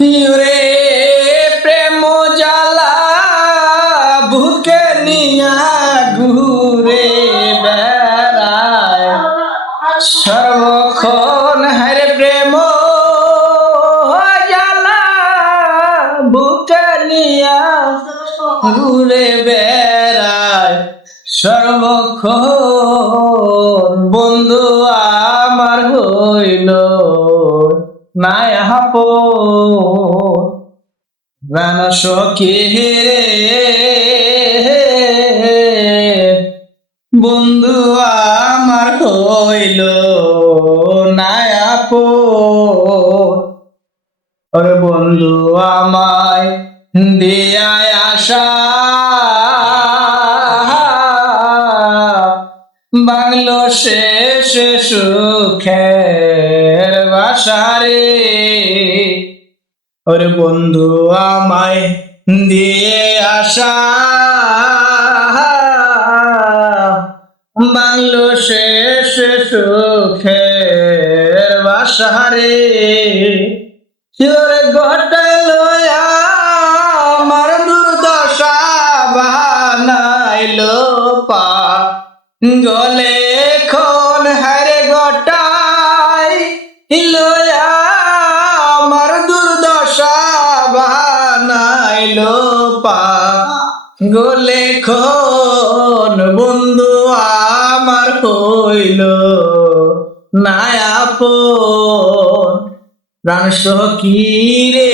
রে প্রেম জ্বালা বুকে নিয়া ঘুরে বেড়ায় সর্বক্ষণ। হরে প্রেম জ্বালা বুকে নিয়া ঘুরে বেড়ায় সর্বক্ষণ। বন্ধু আমার হইল নাই আপন, প্রাণ সখী রে বন্ধু আমার হইল নাই আপন। ওরে বন্ধু আমায় দিয়ায় আশা বাংলো শেষ সুখের বাসারে। ওরে বন্ধু আমায় দিয়ে আশা বাংলো শেষ সুখের বাসারে। ঘটাইল আমার দুর্দশা বানাইল পা গলে খন। হারে গটাই লয়া আমার দুর্দশা বানাইল পা গলে খন। বন্ধু আমার হইল নাই আপন, প্রাণ সখী রে